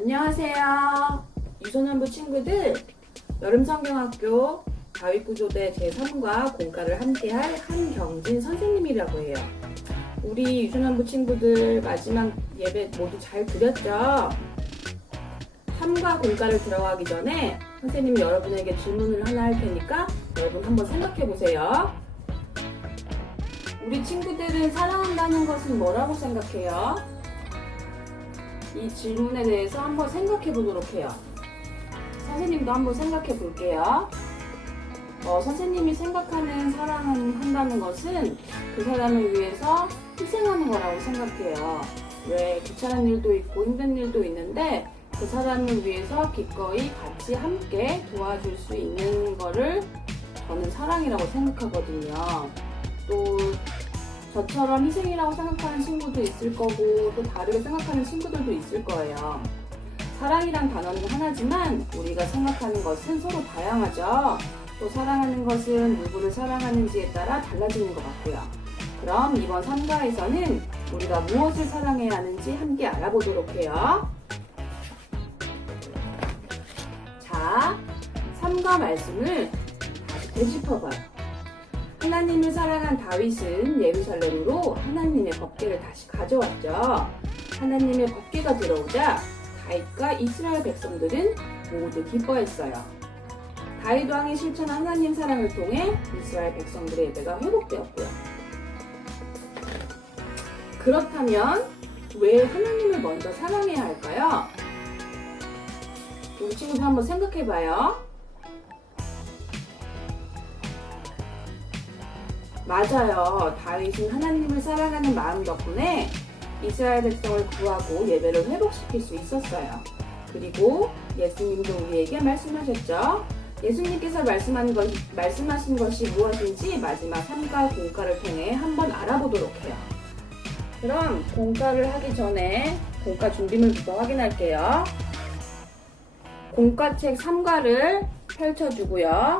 안녕하세요. 유소년부 친구들, 여름성경학교 다윗구조대 제3과 공과를 함께할 한경진 선생님이라고 해요. 우리 유소년부 친구들 마지막 예배 모두 잘 드렸죠? 3과 공과를 들어가기 전에 선생님이 여러분에게 질문을 하나 할 테니까 여러분 한번 생각해 보세요. 우리 친구들은 사랑한다는 것은 뭐라고 생각해요? 이 질문에 대해서 한번 생각해 보도록 해요. 선생님도 한번 생각해 볼게요. 선생님이 생각하는 사랑한다는 것은 그 사람을 위해서 희생하는 거라고 생각해요. 왜 귀찮은 일도 있고 힘든 일도 있는데 그 사람을 위해서 기꺼이 같이 함께 도와줄 수 있는 거를 저는 사랑이라고 생각하거든요. 또 저처럼 희생이라고 생각하는 친구도 있을 거고 또 다르게 생각하는 친구들도 있을 거예요. 사랑이란 단어는 하나지만 우리가 생각하는 것은 서로 다양하죠. 또 사랑하는 것은 누구를 사랑하는지에 따라 달라지는 것 같고요. 그럼 이번 3과에서는 우리가 무엇을 사랑해야 하는지 함께 알아보도록 해요. 자, 3과 말씀을 다시 되짚어봐요. 하나님을 사랑한 다윗은 예루살렘으로 하나님의 법궤를 다시 가져왔죠. 하나님의 법궤가 들어오자 다윗과 이스라엘 백성들은 모두 기뻐했어요. 다윗 왕이 실천한 하나님 사랑을 통해 이스라엘 백성들의 예배가 회복되었고요. 그렇다면 왜 하나님을 먼저 사랑해야 할까요? 우리 친구들 한번 생각해봐요. 맞아요. 다윗은 하나님을 사랑하는 마음 덕분에 이스라엘 백성을 구하고 예배를 회복시킬 수 있었어요. 그리고 예수님도 우리에게 말씀하셨죠. 예수님께서 말씀하신 것이 무엇인지 마지막 3과 공과를 통해 한번 알아보도록 해요. 그럼 공과를 하기 전에 공과 준비물부터 확인할게요. 공과책 3과를 펼쳐주고요.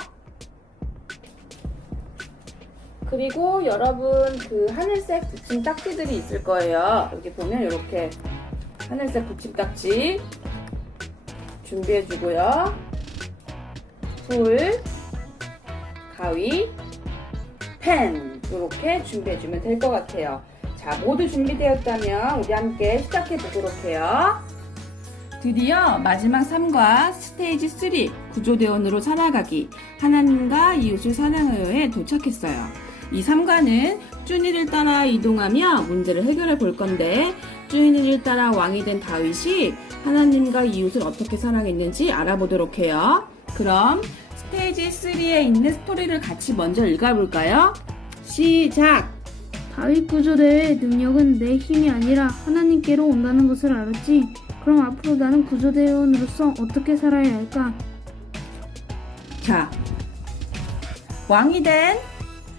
그리고 여러분 그 하늘색 붙임 딱지들이 있을 거예요. 여기 보면 이렇게 하늘색 붙임 딱지 준비해주고요. 풀, 가위, 펜 이렇게 준비해주면 될 것 같아요. 자, 모두 준비되었다면 우리 함께 시작해 보도록 해요. 드디어 마지막 3과 스테이지 3 구조대원으로 살아가기 하나님과 이웃을 사랑하여에 도착했어요. 이 3과는 쭈니를 따라 이동하며 문제를 해결해 볼 건데 쭈니를 따라 왕이 된 다윗이 하나님과 이웃을 어떻게 사랑했는지 알아보도록 해요. 그럼 스테이지 3에 있는 스토리를 같이 먼저 읽어볼까요? 시작! 다윗 구조대의 능력은 내 힘이 아니라 하나님께로 온다는 것을 알았지. 그럼 앞으로 나는 구조대원으로서 어떻게 살아야 할까? 자, 왕이 된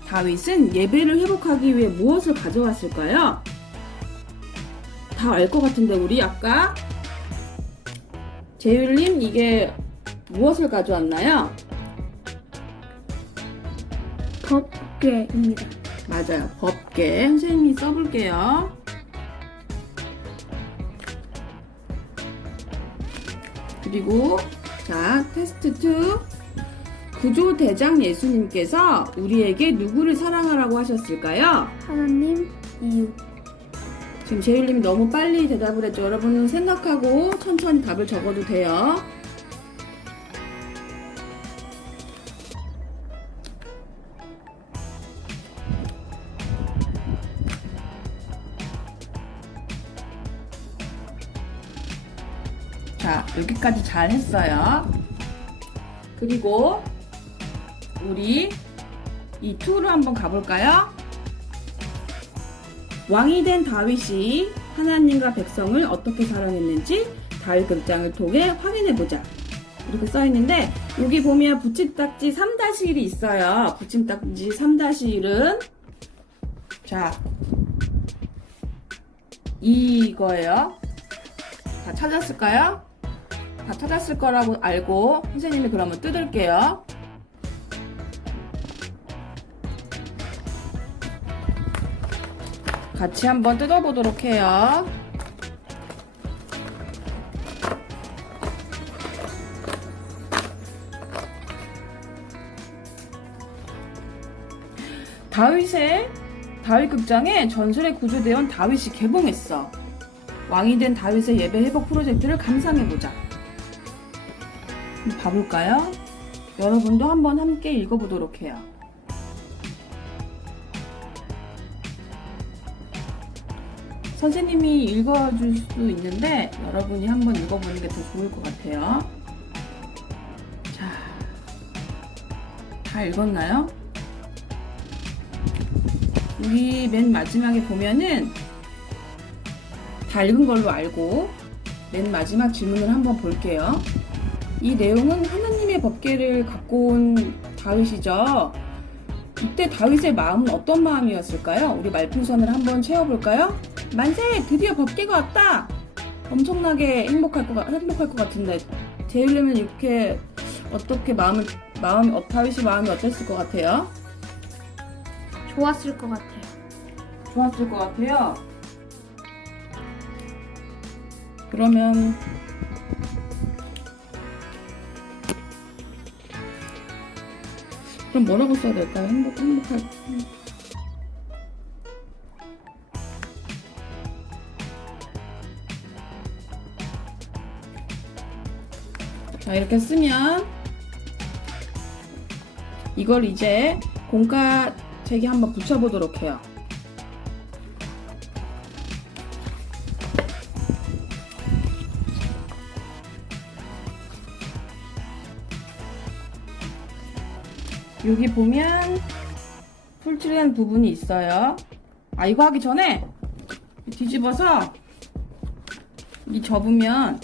다윗은 예배를 회복하기 위해 무엇을 가져왔을까요? 다 알 것 같은데 우리 아까 재율님 이게 무엇을 가져왔나요? 법궤입니다. 맞아요. 법궤. 선생님이 써볼게요. 그리고 자, 테스트 2. 구조대장 예수님께서 우리에게 누구를 사랑하라고 하셨을까요? 하나님, 이웃. 지금 재율님이 너무 빨리 대답을 했죠. 여러분은 생각하고 천천히 답을 적어도 돼요. 자, 여기까지 잘 했어요. 그리고 우리 이 2로 한번 가볼까요? 왕이 된 다윗이 하나님과 백성을 어떻게 사랑했는지 다윗 극장을 통해 확인해보자. 이렇게 써있는데 여기 보면 붙임딱지 3-1이 있어요. 붙임딱지 3-1은 자 이거예요. 다 찾았을까요? 다 찾았을 거라고 알고 선생님이 그러면 뜯을게요. 같이 한번 뜯어보도록 해요. 다윗 극장에 전설의 구조대원 다윗이 개봉했어. 왕이 된 다윗의 예배 회복 프로젝트를 감상해보자. 봐볼까요? 여러분도 한번 함께 읽어보도록 해요. 선생님이 읽어줄 수도 있는데 여러분이 한번 읽어보는 게 더 좋을 것 같아요. 자, 다 읽었나요? 여기 맨 마지막에 보면은 다 읽은 걸로 알고 맨 마지막 질문을 한번 볼게요. 이 내용은 하나님의 법궤를 갖고 온 다윗이죠. 이때 다윗의 마음은 어떤 마음이었을까요? 우리 말풍선을 한번 채워볼까요? 만세! 드디어 법궤가 왔다! 엄청나게 행복할 것 같은데 재우려면 이렇게 어떻게 다윗의 마음이 어땠을 것 같아요? 좋았을 것 같아요. 좋았을 것 같아요. 그러면 그럼 뭐라고 써야 될까요? 행복할. 자, 이렇게 쓰면 이걸 이제 공과책에 한번 붙여보도록 해요. 여기 보면 풀칠한 부분이 있어요. 아, 이거 하기 전에 뒤집어서 이 접으면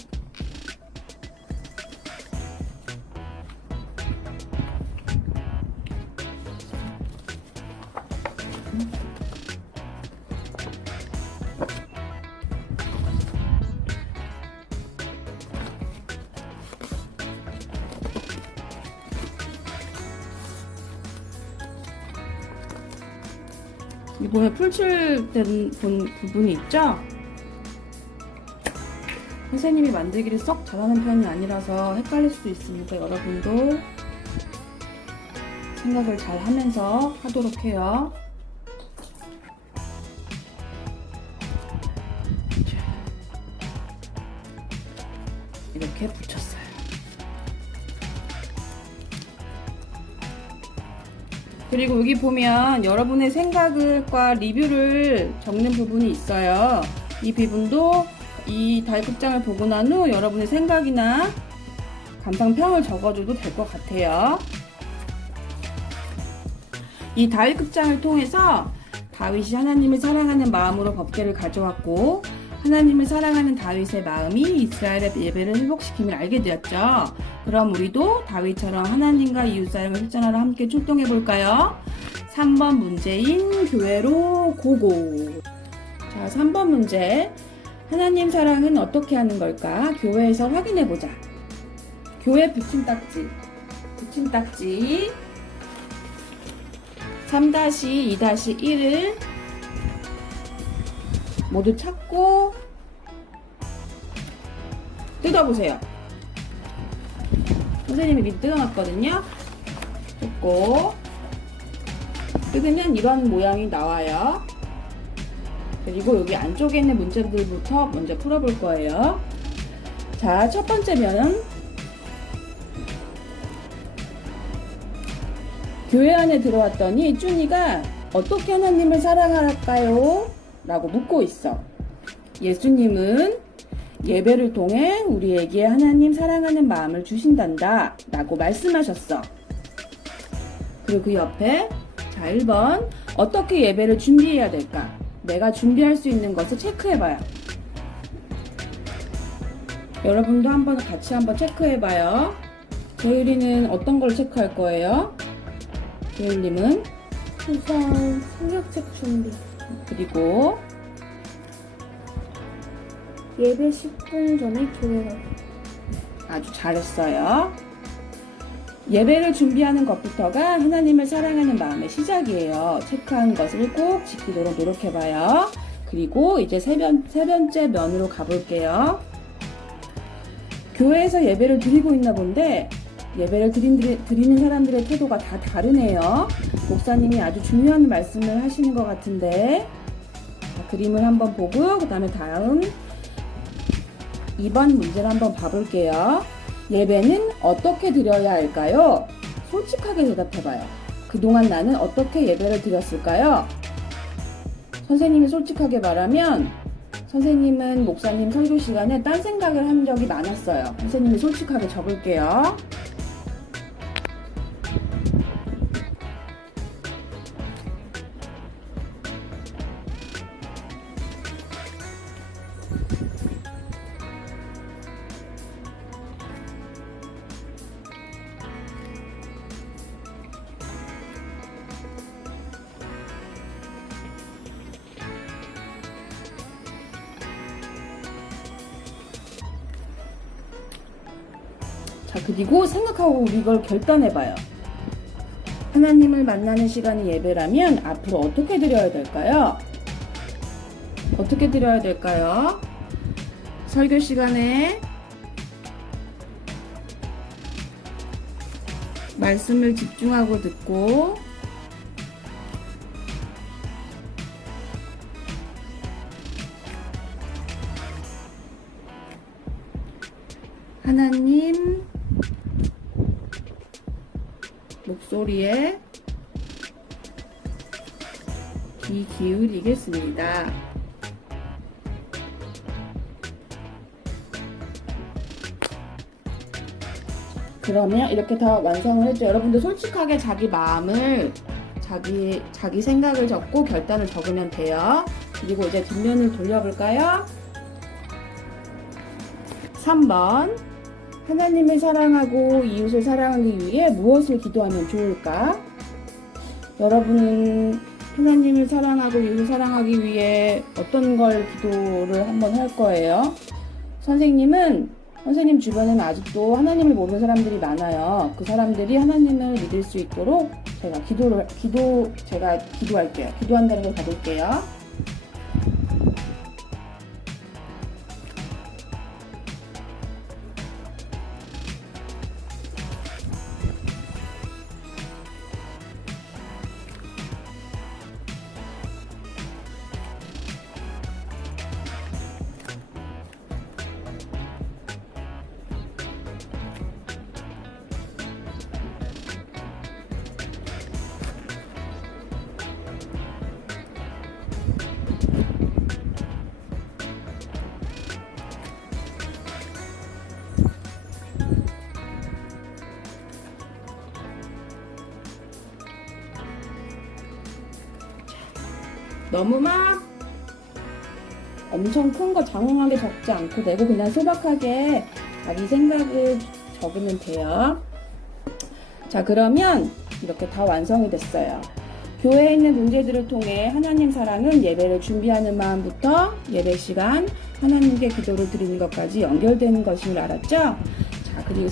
이번에 풀칠된 부분이 있죠? 선생님이 만들기를 썩 잘하는 편이 아니라서 헷갈릴 수도 있으니까 여러분도 생각을 잘 하면서 하도록 해요. 자, 이렇게 붙였어요. 그리고 여기 보면 여러분의 생각과 리뷰를 적는 부분이 있어요. 이 부분도 이 다윗극장을 보고 난 후 여러분의 생각이나 감상평을 적어줘도 될 것 같아요. 이 다윗극장을 통해서 다윗이 하나님을 사랑하는 마음으로 법궤를 가져왔고 하나님을 사랑하는 다윗의 마음이 이스라엘의 예배를 회복시킴을 알게 되었죠. 그럼 우리도 다윗처럼 하나님과 이웃사랑을 실천하러 함께 출동해 볼까요? 3번 문제인 교회로 고고. 자, 3번 문제. 하나님 사랑은 어떻게 하는 걸까? 교회에서 확인해 보자. 교회 붙임딱지 3-2-1을 모두 찾고 뜯어보세요. 선생님이 미리 뜯어놨거든요. 뜯고 뜯으면 이런 모양이 나와요. 그리고 여기 안쪽에 있는 문제들부터 먼저 풀어볼 거예요. 자, 첫 번째 면은 교회 안에 들어왔더니 쭈니가 어떻게 하나님을 사랑할까요? 라고 묻고 있어. 예수님은 예배를 통해 우리에게 하나님 사랑하는 마음을 주신단다 라고 말씀하셨어. 그리고 그 옆에 자 1번 어떻게 예배를 준비해야 될까? 내가 준비할 수 있는 것을 체크해봐요. 여러분도 같이 한번 체크해봐요. 재율이는 어떤 걸 체크할 거예요? 재율님은 우선 성경책 준비. 그리고 예배 10분 전에 교회 가기. 아주 잘했어요. 예배를 준비하는 것부터가 하나님을 사랑하는 마음의 시작이에요. 체크한 것을 꼭 지키도록 노력해봐요. 그리고 이제 세 번째 면으로 가볼게요. 교회에서 예배를 드리고 있나 본데 예배를 드리는 사람들의 태도가 다 다르네요. 목사님이 아주 중요한 말씀을 하시는 것 같은데, 자, 그림을 한번 보고 그 다음에 다음 2번 문제를 한번 봐볼게요. 예배는 어떻게 드려야 할까요? 솔직하게 대답해봐요. 그동안 나는 어떻게 예배를 드렸을까요? 선생님이 솔직하게 말하면 선생님은 목사님 설교 시간에 딴 생각을 한 적이 많았어요. 선생님이 솔직하게 적을게요. 자, 그리고 생각하고 우리 이걸 결단해봐요. 하나님을 만나는 시간이 예배라면 앞으로 어떻게 드려야 될까요? 어떻게 드려야 될까요? 설교 시간에 말씀을 집중하고 듣고 하나님 목소리에 귀 기울이겠습니다. 그러면 이렇게 다 완성을 했죠. 여러분들 솔직하게 자기 마음을 자기 생각을 적고 결단을 적으면 돼요. 그리고 이제 뒷면을 돌려볼까요? 3번 하나님을 사랑하고 이웃을 사랑하기 위해 무엇을 기도하면 좋을까? 여러분은 하나님을 사랑하고 이웃을 사랑하기 위해 어떤 걸 기도를 한번 할 거예요? 선생님 주변에는 아직도 하나님을 모르는 사람들이 많아요. 그 사람들이 하나님을 믿을 수 있도록 제가 기도할게요. 기도한다는 걸 가볼게요. 너무 막 엄청 큰 거 장황하게 적지 않고 되고 그냥 소박하게 자기 생각을 적으면 돼요. 자, 그러면 이렇게 다 완성이 됐어요. 교회에 있는 문제들을 통해 하나님 사랑은 예배를 준비하는 마음부터 예배 시간 하나님께 기도를 드리는 것까지 연결되는 것임을 알았죠? 자,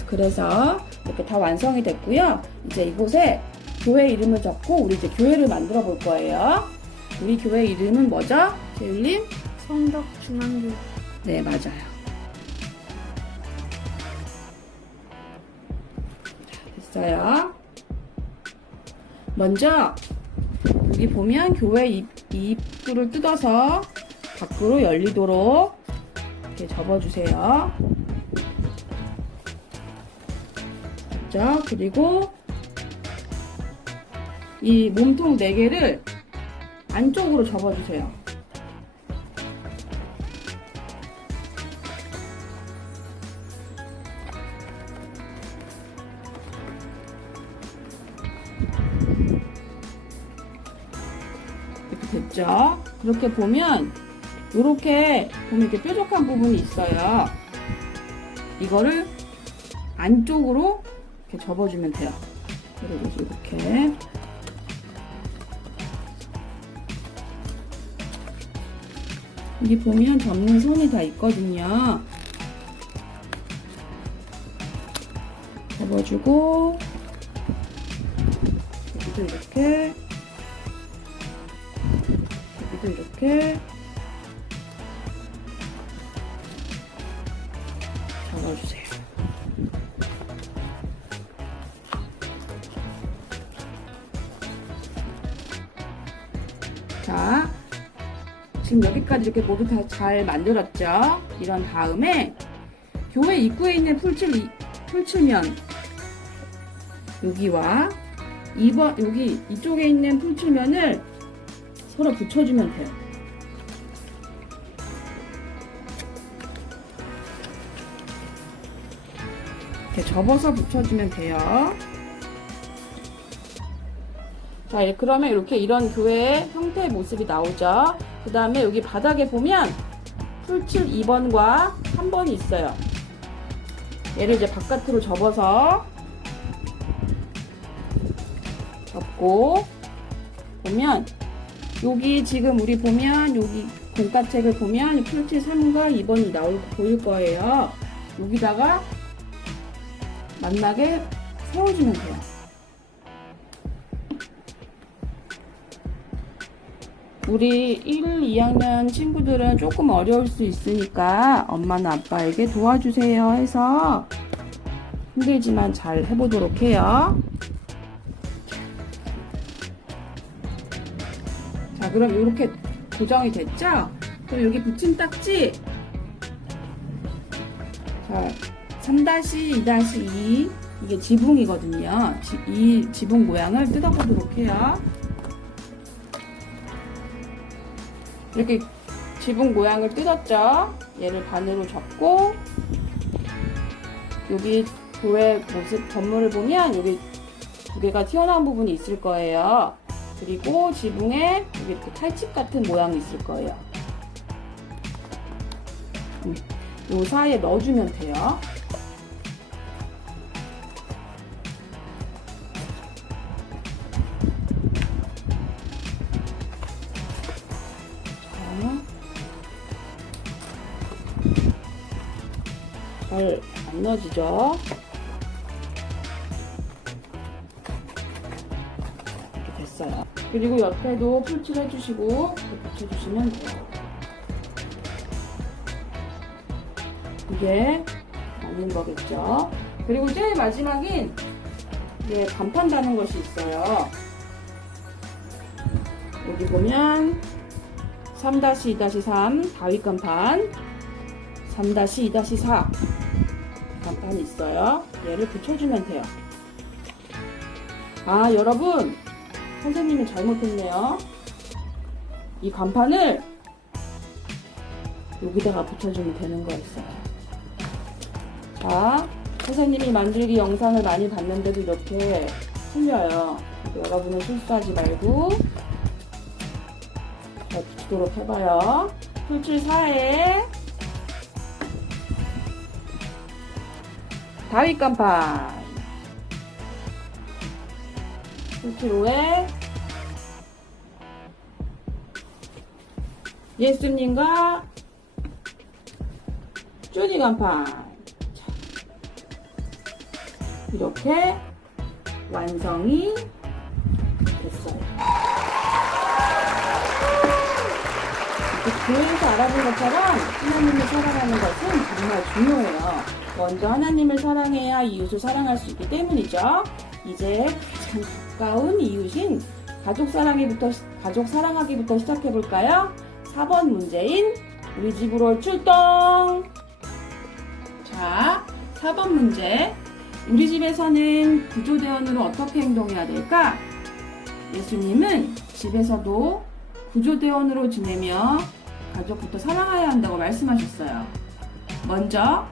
그래서 이렇게 다 완성이 됐고요. 이제 이곳에 교회 이름을 적고 우리 이제 교회를 만들어 볼 거예요. 우리 교회 이름은 뭐죠? 재율님? 성덕중앙교. 네, 맞아요. 자, 됐어요. 먼저 여기 보면 교회 입구를 뜯어서 밖으로 열리도록 이렇게 접어주세요. 됐죠? 그리고 이 몸통 4개를 안쪽으로 접어주세요. 이렇게 됐죠? 그렇게 보면 이렇게 뾰족한 부분이 있어요. 이거를 안쪽으로 이렇게 접어주면 돼요. 그리고 이렇게 여기 보면 접는 선이 다 있거든요. 접어주고 여기도 이렇게 여기도 이렇게 접어주세요. 지금 여기까지 이렇게 모두 다 잘 만들었죠? 이런 다음에 교회 입구에 있는 풀칠면 여기와 2번 여기 이쪽에 있는 풀칠면을 서로 붙여주면 돼요. 이렇게 접어서 붙여주면 돼요. 자, 그러면 이렇게 이런 교회의 형태의 모습이 나오죠. 그 다음에 여기 바닥에 보면 풀칠 2번과 3번이 있어요. 얘를 이제 바깥으로 접어서 접고 보면 여기 지금 우리 보면 여기 공과책을 보면 풀칠 3과 2번이 보일 거예요. 여기다가 만나게 세워주면 돼요. 우리 1, 2학년 친구들은 조금 어려울 수 있으니까 엄마나 아빠에게 도와주세요 해서 힘들지만 잘 해보도록 해요. 자, 그럼 이렇게 고정이 됐죠? 그럼 여기 붙인 딱지 자, 3-2-2 이게 지붕이거든요. 이 지붕 모양을 뜯어보도록 해요. 이렇게 지붕 모양을 뜯었죠. 얘를 반으로 접고 여기 교회 모습 건물을 보면 여기 두 개가 튀어나온 부분이 있을 거예요. 그리고 지붕에 여기 이렇게 탈칩 같은 모양이 있을 거예요. 요 사이에 넣어주면 돼요. 잘 안 넣어지죠? 이렇게 됐어요. 그리고 옆에도 풀칠 해주시고 이렇게 붙여주시면 돼요. 이게 맞는 거겠죠? 그리고 제일 마지막인 이제 간판 다는 것이 있어요. 여기 보면 3-2-3 다윗 간판 3-2-4 간판이 있어요. 얘를 붙여주면 돼요. 아, 여러분 선생님이 잘못했네요. 이 간판을 여기다가 붙여주면 되는 거였어요. 자, 선생님이 만들기 영상을 많이 봤는데도 이렇게 틀려요. 여러분은 실수하지 말고 잘 붙이도록 해봐요. 풀칠 4에 다윗 간판, 풀칠 5에 예수님과 쭈니 간판. 이렇게 완성이 됐어요. 교회에서 알아본 것처럼 하나님을 사랑하는 것은 정말 중요해요. 먼저 하나님을 사랑해야 이웃을 사랑할 수 있기 때문이죠. 이제 가장 가까운 이웃인 가족 사랑하기부터 시작해 볼까요? 4번 문제인 우리 집으로 출동! 자, 4번 문제. 우리 집에서는 구조대원으로 어떻게 행동해야 될까? 예수님은 집에서도 구조대원으로 지내며 가족부터 사랑해야 한다고 말씀하셨어요. 먼저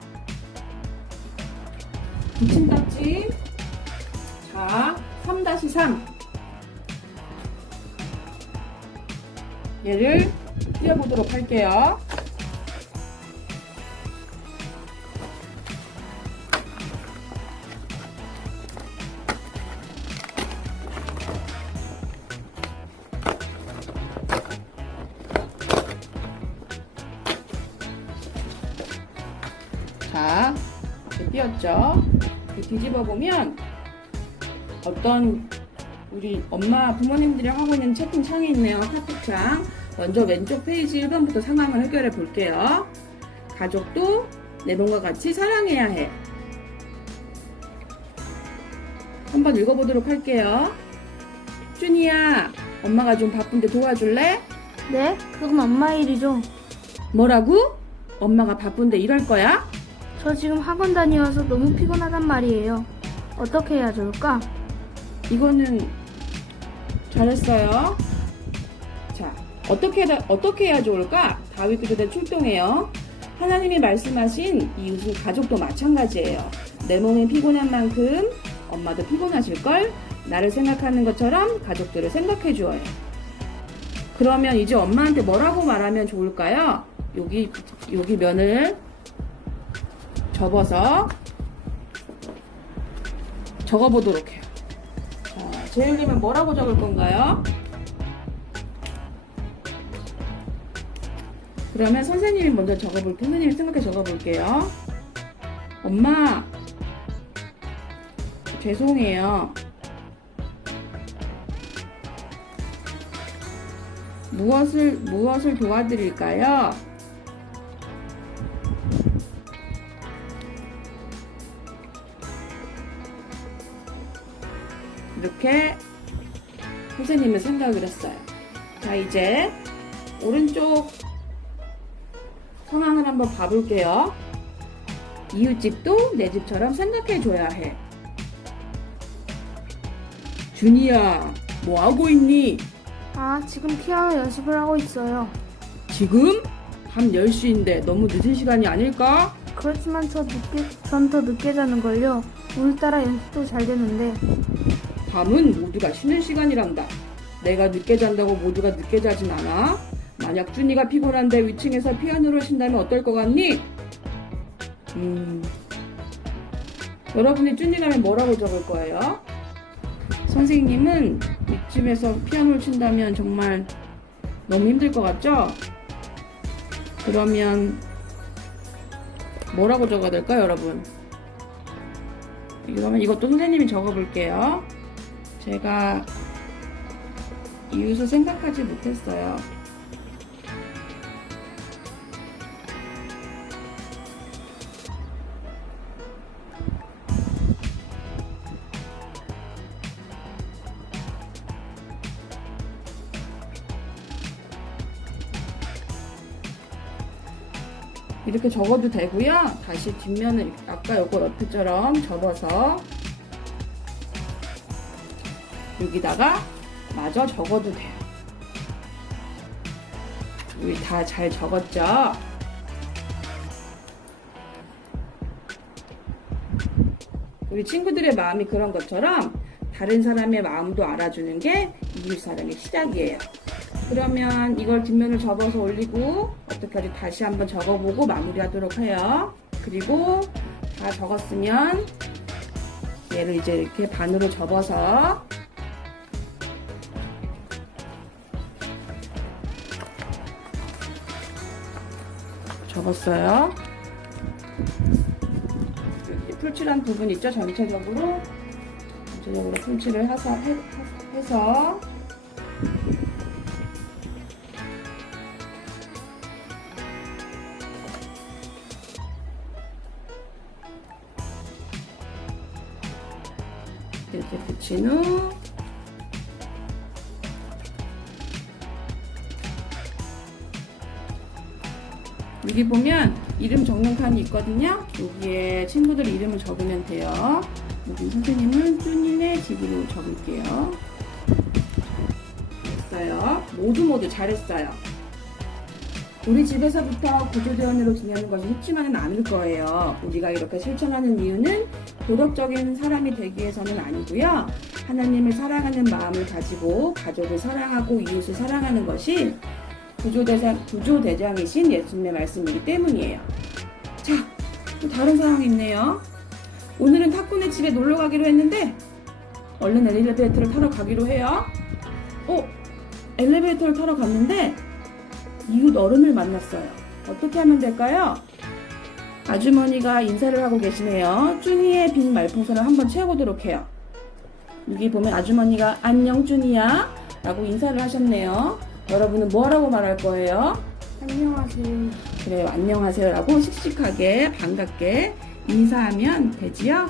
붙인 딱지. 자, 3-3 얘를 띄워보도록 할게요. 자, 이렇게 띄었죠? 이렇게 뒤집어 보면 어떤 우리 엄마 부모님들이 하고 있는 채팅창이 있네요. 카톡창. 먼저 왼쪽 페이지 1번부터 상황을 해결해 볼게요. 가족도 내 몸과 같이 사랑해야 해. 한번 읽어보도록 할게요. 준이야, 엄마가 좀 바쁜데 도와줄래? 네? 그건 엄마 일이죠. 뭐라고? 엄마가 바쁜데 이럴 거야? 저 지금 학원 다녀와서 너무 피곤하단 말이에요. 어떻게 해야 좋을까? 이거는 잘했어요. 자, 어떻게 해야 좋을까? 다윗 구조대 출동해요. 하나님이 말씀하신 이웃은 가족도 마찬가지예요. 내 몸이 피곤한 만큼 엄마도 피곤하실걸? 나를 생각하는 것처럼 가족들을 생각해 주어요. 그러면 이제 엄마한테 뭐라고 말하면 좋을까요? 여기 면을 접어서 적어보도록 해요. 자, 재율님은 뭐라고 적을 건가요? 그러면 선생님이 먼저 선생님이 생각해 적어볼게요. 엄마, 죄송해요. 무엇을 도와드릴까요? 이렇게 선생님은 생각을 했어요. 자, 이제 오른쪽 상황을 한번 봐볼게요. 이웃집도 내 집처럼 생각해줘야 해. 준이야, 뭐 하고 있니? 아, 지금 피아노 연습을 하고 있어요. 지금? 밤 10시인데 너무 늦은 시간이 아닐까? 그렇지만 전 더 늦게 자는걸요. 오늘따라 연습도 잘 되는데. 밤은 모두가 쉬는 시간이란다. 내가 늦게 잔다고 모두가 늦게 자진 않아. 만약 준이가 피곤한데 위층에서 피아노를 친다면 어떨 것 같니? 여러분이 준이라면 뭐라고 적을 거예요? 선생님은 이쯤에서 피아노를 친다면 정말 너무 힘들 것 같죠? 그러면 뭐라고 적어야 될까요, 여러분? 그러면 이것도 선생님이 적어볼게요. 제가 이웃을 생각하지 못했어요. 이렇게 적어도 되고요. 다시 뒷면을 아까 요거 너트처럼 접어서 여기다가 마저 적어도 돼요. 우리 다 잘 적었죠? 우리 친구들의 마음이 그런 것처럼 다른 사람의 마음도 알아주는 게 이웃 사랑의 시작이에요. 그러면 이걸 뒷면을 접어서 올리고 어떻게 하지? 다시 한번 적어보고 마무리하도록 해요. 그리고 다 적었으면 얘를 이제 이렇게 반으로 접어서 접었어요. 여기 풀칠한 부분 있죠? 전체적으로 풀칠을 해서 이렇게 붙인 후 여기 보면 이름 적는 칸이 있거든요. 여기에 친구들 이름을 적으면 돼요. 여기 선생님은 쭈니네 집으로 적을게요. 됐어요. 모두 잘했어요. 우리 집에서부터 구조대원으로 지내는 것이 쉽지만은 않을 거예요. 우리가 이렇게 실천하는 이유는 도덕적인 사람이 되기 위해서는 아니고요. 하나님을 사랑하는 마음을 가지고 가족을 사랑하고 이웃을 사랑하는 것이 구조대장이신 예수님의 말씀이기 때문이에요. 자, 또 다른 상황이 있네요. 오늘은 탁구네 집에 놀러 가기로 했는데 얼른 엘리베이터를 타러 가기로 해요. 엘리베이터를 타러 갔는데 이웃 어른을 만났어요. 어떻게 하면 될까요? 아주머니가 인사를 하고 계시네요. 쭈니의 빈 말풍선을 한번 채워보도록 해요. 여기 보면 아주머니가 안녕 쭈니야 라고 인사를 하셨네요. 여러분은 뭐라고 말할 거예요? 안녕하세요. 그래요, 안녕하세요 라고 씩씩하게 반갑게 인사하면 되지요?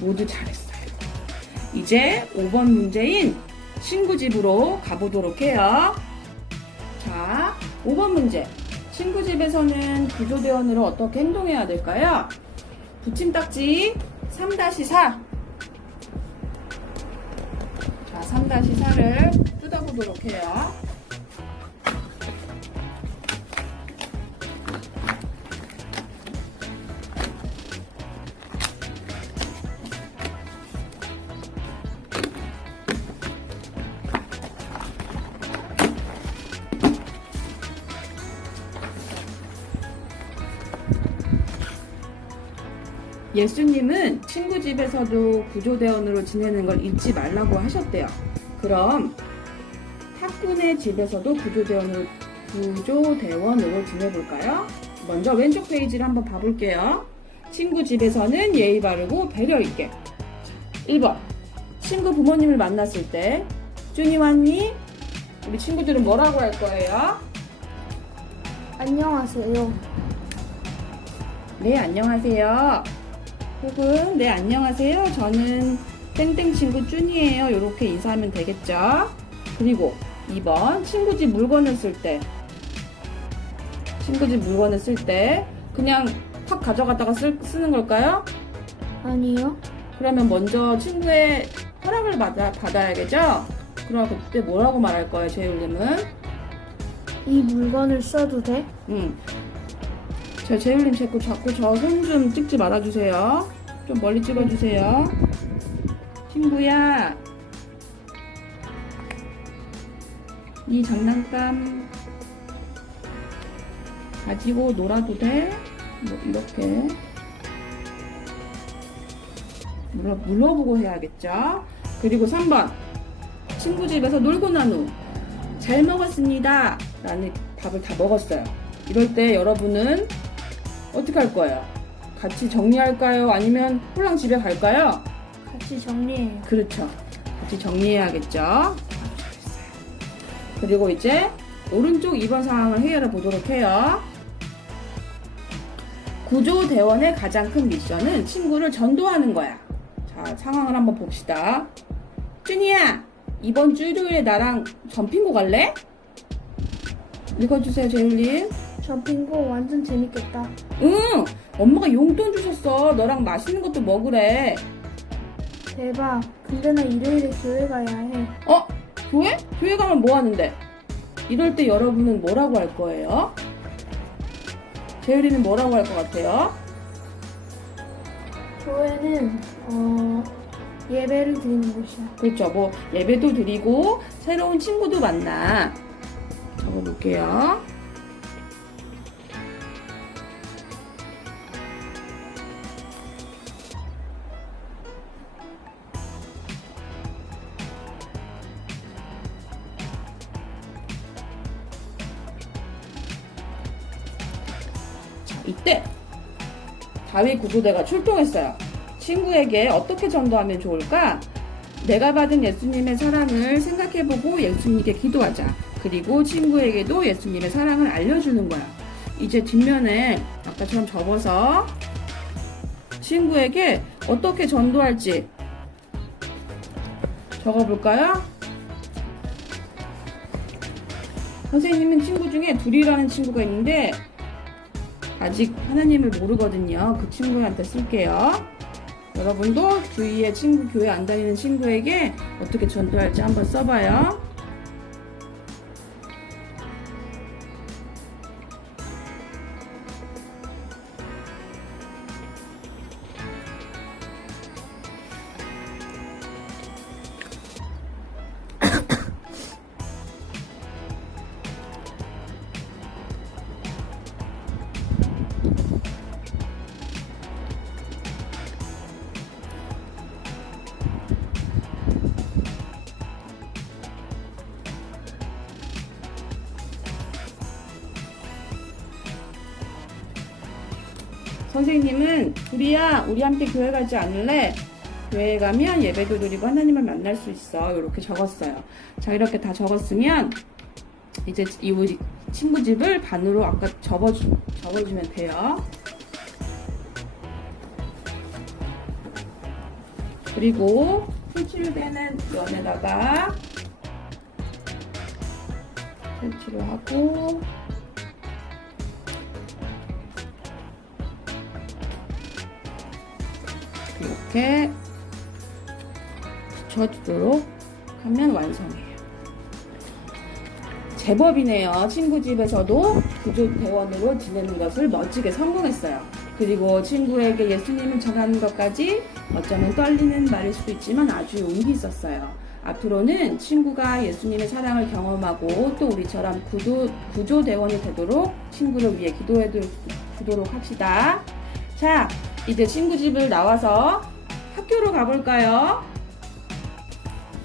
모두 잘했어요. 이제 5번 문제인 친구 집으로 가보도록 해요. 자, 5번 문제. 친구 집에서는 구조대원으로 어떻게 행동해야 될까요? 붙임딱지 3-4. 자, 3-4를 뜯어보도록 해요. 예수님은 친구 집에서도 구조대원으로 지내는 걸 잊지 말라고 하셨대요. 그럼 탁군의 집에서도 구조대원으로 지내볼까요? 먼저 왼쪽 페이지를 한번 봐볼게요. 친구 집에서는 예의 바르고 배려 있게. 1번. 친구 부모님을 만났을 때 준이 왔니? 우리 친구들은 뭐라고 할 거예요? 안녕하세요. 네, 안녕하세요. 혹은 네, 안녕하세요. 저는 땡땡 친구 쭈니예요. 이렇게 인사하면 되겠죠. 그리고 2번 친구 집 물건을 쓸 때 그냥 확 가져갔다가 쓰는 걸까요? 아니요. 그러면 먼저 친구의 허락을 받아야겠죠? 그럼 그때 뭐라고 말할 거예요, 재율님은? 이 물건을 써도 돼? 재율님 자꾸 저 손 좀 찍지 말아주세요. 좀 멀리 찍어주세요. 친구야, 이 장난감 가지고 놀아도 돼? 뭐 이렇게 물어보고 해야겠죠. 그리고 3번. 친구 집에서 놀고 난 후 잘 먹었습니다 라는 밥을 다 먹었어요. 이럴 때 여러분은 어떻게 할 거예요? 같이 정리할까요? 아니면 홀랑 집에 갈까요? 같이 정리해요. 그렇죠. 같이 정리해야겠죠. 그리고 이제 오른쪽 2번 상황을 해결해 보도록 해요. 구조대원의 가장 큰 미션은 친구를 전도하는 거야. 자, 상황을 한번 봅시다. 준이야, 이번 주 일요일에 나랑 점핑고 갈래? 읽어주세요, 재율님. 점핑고 완전 재밌겠다. 응, 엄마가 용돈 주셨어. 너랑 맛있는 것도 먹으래. 대박. 근데 나 일요일에 교회 가야 해. 어? 교회? 교회 가면 뭐 하는데? 이럴 때 여러분은 뭐라고 할 거예요? 재율이는 뭐라고 할 것 같아요? 교회는 예배를 드리는 곳이야. 그렇죠. 뭐 예배도 드리고 새로운 친구도 만나. 적어볼게요. 자, 이때 다윗 구조대가 출동했어요. 친구에게 어떻게 전도하면 좋을까? 내가 받은 예수님의 사랑을 생각해보고 예수님께 기도하자. 그리고 친구에게도 예수님의 사랑을 알려주는 거야. 이제 뒷면에 아까처럼 접어서 친구에게 어떻게 전도할지 적어볼까요? 선생님은 친구 중에 둘이라는 친구가 있는데 아직 하나님을 모르거든요. 그 친구한테 쓸게요. 여러분도 주위에 친구, 교회 안 다니는 친구에게 어떻게 전도할지 한번 써봐요. 선생님은 우리야, 우리 함께 교회 가지 않을래? 교회에 가면 예배도 드리고 하나님을 만날 수 있어. 이렇게 적었어요. 자, 이렇게 다 적었으면 이제 이 우리 친구 집을 반으로 아까 접어주면 돼요. 그리고 풀칠되는 면에다가 설치를 하고 이렇게 붙여주도록 하면 완성이에요. 제법이네요. 친구 집에서도 구조대원으로 지내는 것을 멋지게 성공했어요. 그리고 친구에게 예수님을 전하는 것까지 어쩌면 떨리는 말일 수도 있지만 아주 용기 있었어요. 앞으로는 친구가 예수님의 사랑을 경험하고 또 우리처럼 구조대원이 되도록 친구를 위해 기도해주도록 합시다. 자, 이제 친구 집을 나와서 학교로 가볼까요?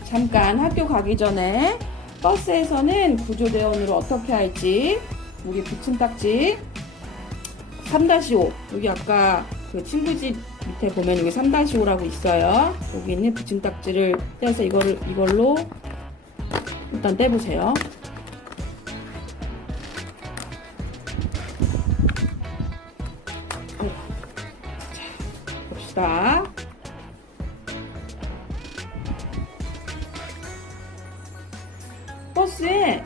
잠깐 학교 가기 전에 버스에서는 구조대원으로 어떻게 할지 우리 붙임딱지 3-5 여기 아까 그 친구 집 밑에 보면 여기 3-5라고 있어요. 여기 있는 붙임딱지를 떼서 이걸로 일단 떼보세요. 자, 봅시다. 버스에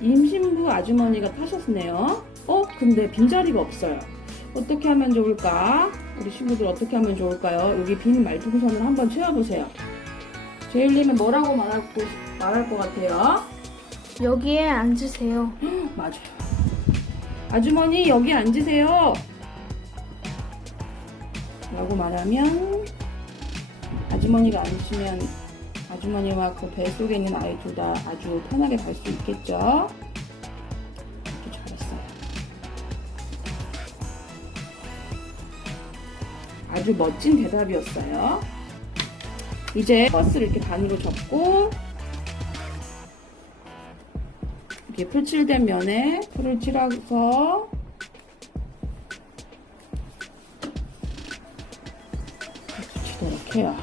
임신부 아주머니가 타셨네요. 근데 빈자리가 없어요. 어떻게 하면 좋을까? 우리 친구들 어떻게 하면 좋을까요? 여기 빈 말풍선을 한번 채워보세요. 제일님은 뭐라고 말할 것 같아요? 여기에 앉으세요. 맞아요. 아주머니 여기 앉으세요. 라고 말하면 아주머니가 앉으시면 아주머니와 그 배 속에 있는 아이 둘 다 아주 편하게 갈 수 있겠죠? 아주 잘했어요. 아주 멋진 대답이었어요. 이제 버스를 이렇게 반으로 접고 이렇게 풀칠된 면에 풀을 칠해서 붙이도록 해요.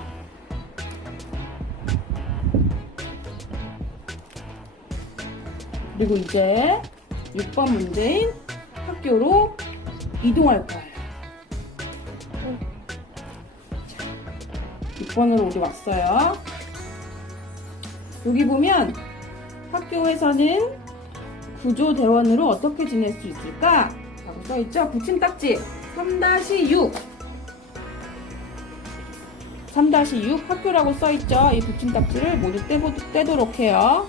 그리고 이제 6번 문제인 학교로 이동할 거예요. 6번으로 우리 왔어요. 여기 보면 학교에서는 구조대원으로 어떻게 지낼 수 있을까? 라고 써있죠? 붙임딱지 3-6 3-6 학교라고 써있죠? 이 붙임딱지를 모두 떼도록 해요.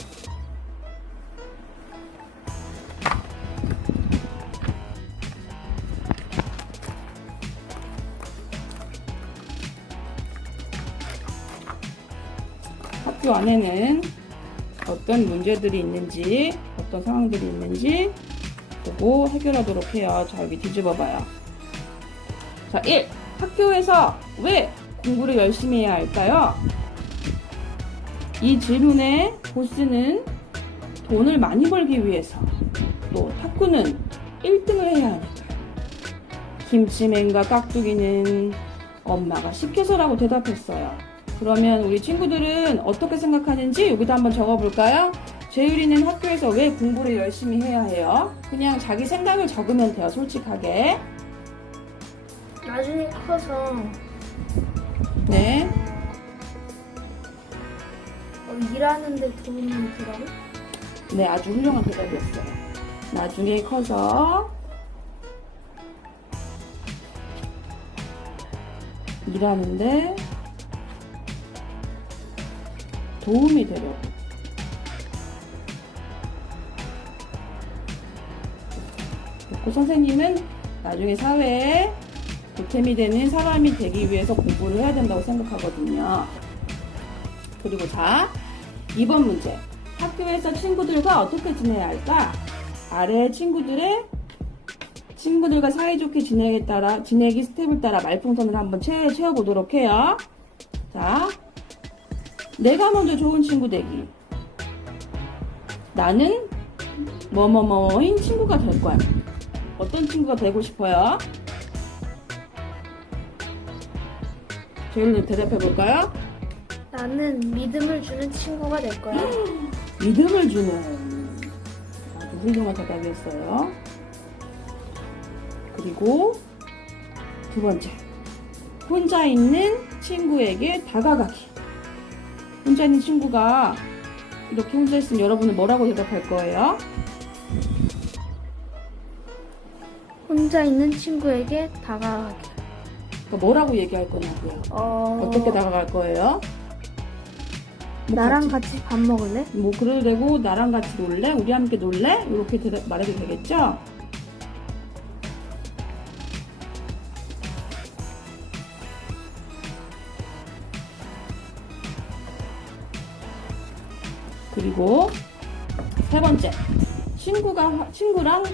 학교 안에는 어떤 문제들이 있는지 어떤 상황들이 있는지 보고 해결하도록 해요. 자, 여기 뒤집어 봐요. 자, 1. 학교에서 왜 공부를 열심히 해야 할까요? 이 질문의 보스는 돈을 많이 벌기 위해서, 또 탁구는 1등을 해야 하니까, 김치맨과 깍두기는 엄마가 시켜서라고 대답했어요. 그러면 우리 친구들은 어떻게 생각하는지 여기다 한번 적어볼까요? 재율이는 학교에서 왜 공부를 열심히 해야 해요? 그냥 자기 생각을 적으면 돼요, 솔직하게. 나중에 커서 네. 일하는데 도움이 되라고? 네, 아주 훌륭한 대답이었어요. 나중에 커서 일하는데 도움이 되려고. 그리고 선생님은 나중에 사회에 보탬이 되는 사람이 되기 위해서 공부를 해야 된다고 생각하거든요. 그리고 자, 2번 문제. 학교에서 친구들과 어떻게 지내야 할까? 아래 친구들과 사이좋게 지내기 스텝을 따라 말풍선을 한번 채워보도록 해요. 자, 내가 먼저 좋은 친구 되기. 나는 뭐뭐뭐인 친구가 될 거야. 어떤 친구가 되고 싶어요? 저희는 대답해 볼까요? 나는 믿음을 주는 친구가 될 거야. 믿음을 주는 아주 훌륭한 대답이었어요. 그리고 두 번째, 혼자 있는 친구에게 다가가기. 혼자 있는 친구가 이렇게 혼자 있으면 여러분은 뭐라고 대답할 거예요? 혼자 있는 친구에게 다가가기. 그러니까 뭐라고 얘기할 거냐고요. 어떻게 다가갈 거예요? 뭐 나랑 같이, 같이 밥 먹을래? 뭐 그래도 되고 나랑 같이 놀래? 우리 함께 놀래? 이렇게 말해도 되겠죠? 그리고 세 번째, 친구랑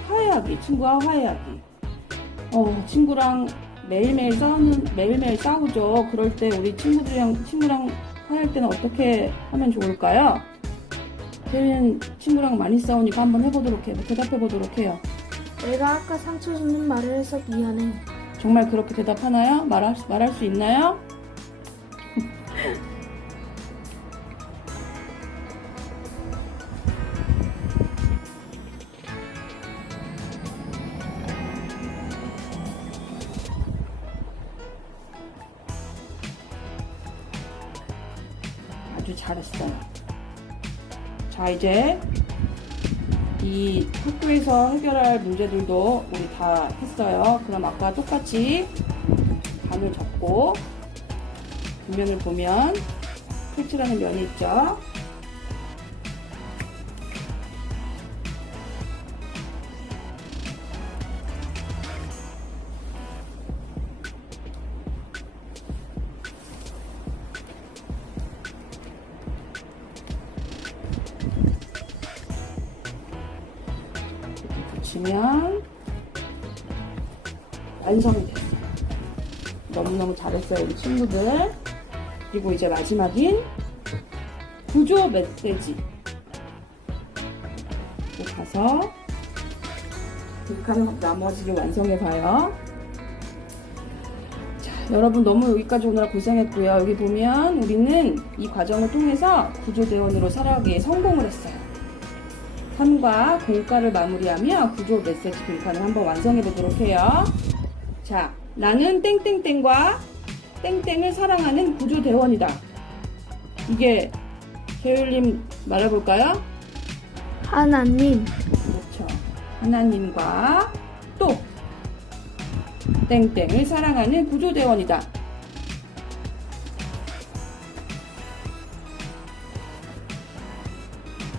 화해하기. 친구와 화해하기. 친구랑 매일매일 싸우죠. 그럴 때 우리 친구랑 화해할 때는 어떻게 하면 좋을까요? 제리는 친구랑 많이 싸우니까 한번 대답해 보도록 해요. 내가 아까 상처 주는 말을 해서 미안해. 정말 그렇게 대답하나요? 말할 수 있나요? 아주 잘했어요. 자, 이제 이 학교에서 해결할 문제들도 우리 다 했어요. 그럼 아까 똑같이 반을 접고 뒷면을 보면 색칠하는 면이 있죠. 붙이면 완성이 됐어요. 너무너무 잘했어요, 우리 친구들. 그리고 이제 마지막인 구조 메시지. 가서 한 나머지를 완성해봐요. 자, 여러분 너무 여기까지 오느라 고생했고요. 여기 보면 우리는 이 과정을 통해서 구조대원으로 살아가기에 성공을 했어요. 3과 공과를 마무리하며 구조 메시지 빈칸을 한번 완성해 보도록 해요. 자, 나는 땡땡땡과 땡땡을 사랑하는 구조대원이다. 이게 계율님 말해볼까요? 하나님. 그렇죠. 하나님과 또 땡땡을 사랑하는 구조대원이다.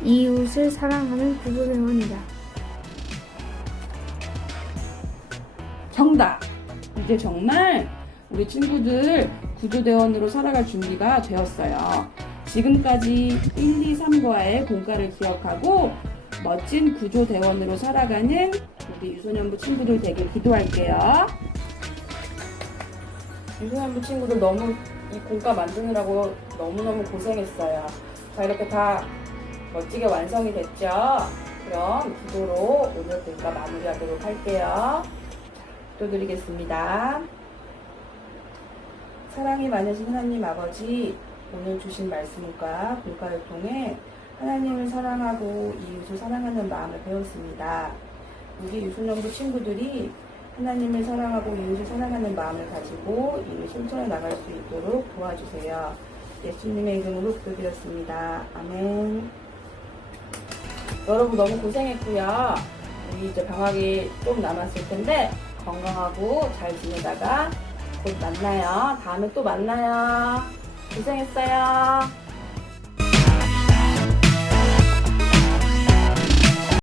이웃을 사랑하는 구조대원이다. 정답! 이제 정말 우리 친구들 구조대원으로 살아갈 준비가 되었어요. 지금까지 1, 2, 3과의 공과를 기억하고 멋진 구조대원으로 살아가는 우리 유소년부 친구들 되길 기도할게요. 유소년부 친구들 너무 이 공과 만드느라고 너무너무 고생했어요. 자, 이렇게 다 멋지게 완성이 됐죠? 그럼 기도로 오늘 공과 마무리하도록 할게요. 기도드리겠습니다. 사랑이 많으신 하나님 아버지, 오늘 주신 말씀과 공과를 통해 하나님을 사랑하고 이웃을 사랑하는 마음을 배웠습니다. 우리 유소년부 친구들이 하나님을 사랑하고 이웃을 사랑하는 마음을 가지고 이를 실천해 나갈 수 있도록 도와주세요. 예수님의 이름으로 기도드렸습니다. 아멘. 여러분 너무 고생했고요. 우리 이제 방학이 좀 남았을 텐데 건강하고 잘 지내다가 곧 만나요. 다음에 또 만나요. 고생했어요.